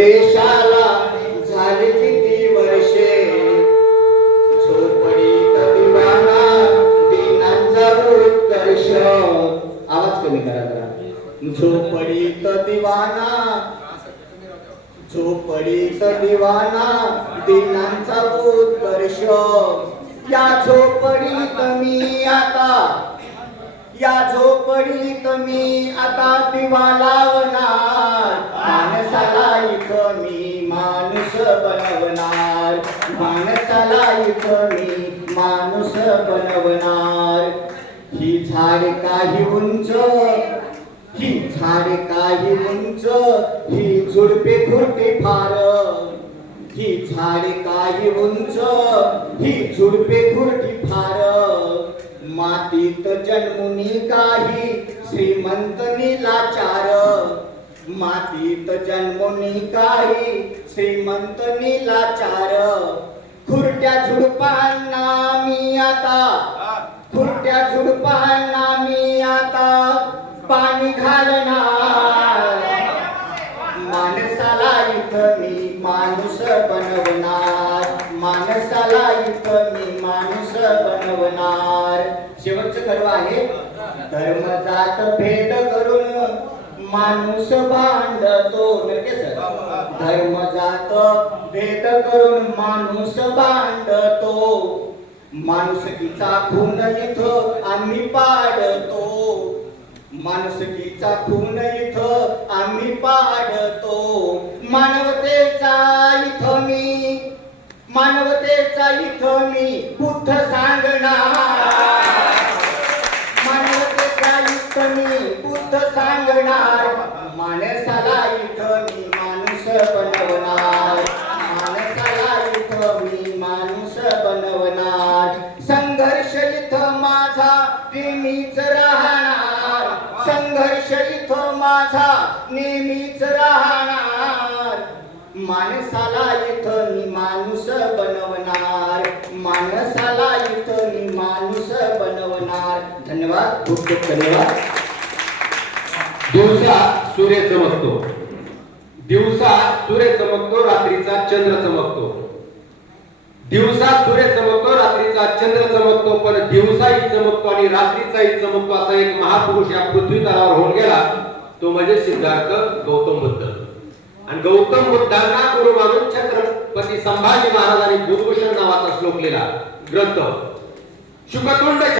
देशाला झाली किती वर्षे? झोपडीत दिवाना दिनांचा उत्कर्ष. आवाज कमी करा जरा. दिवाना दिवाना दिनांचा उत्कर्ष. या झोपडीत मी आता या झोपडीत मी आता दिवा माणसाला मी माणूस बनवणार. ही झाड काही उंच ही झाड काही उंच ही झुडपे खुरटे फार. ही झाड काही उंच ही झुडपे खुरटी फार. मातीत जन्मुनी काही श्रीमंत निलाचार. मातीत जन्मुनी काही श्रीमंत निलाचार. खुरट्या झुडपांना मी आता. खुरट्या झुडपांना मी आता. पाणी घालणार. माणसाला इथं मी माणूस बनवणार. माणसाला इथं मी माणूस बनवणार. शेवटचं खरं आहे. धर्म जात भेद करून माणूस सर. धर्म जात भेद करून माणूस भांडतो. माणुसकीचा खून इथं आम्ही पाडतो. माणुसकीचा खून इथं आम्ही पाडतो. मानवतेचा इथं मी मानवतेचा इथं मी बुद्ध सांगणार? मानवतेचा इथं मी बुद्ध सांगणार? माझा नेहमीच राहणार. माणसाला इथं मी माणूस बनवणार. माणसाला इथं मी माणूस बनवणार. धन्यवाद खूप खूप धन्यवाद. दिवसा सूर्य चमकतो. दिवसा सूर्य चमकतो रात्रीचा चंद्र चमकतो. दिवसा सूर्य चमकतो रात्रीचा चंद्र चमकतो पण दिवसाही चमकतो आणि रात्रीचाही चमकतो असा एक महापुरुष या पृथ्वी तलावर होऊन गेला. तो म्हणजे सिद्धार्थ गौतम बुद्ध. आणि गौतम बुद्धांना गुरु मानून छत्रपती संभाजी महाराजांनी बुधभूषण नावाचा श्लोक लिहिला ग्रंथ. शुकतुंड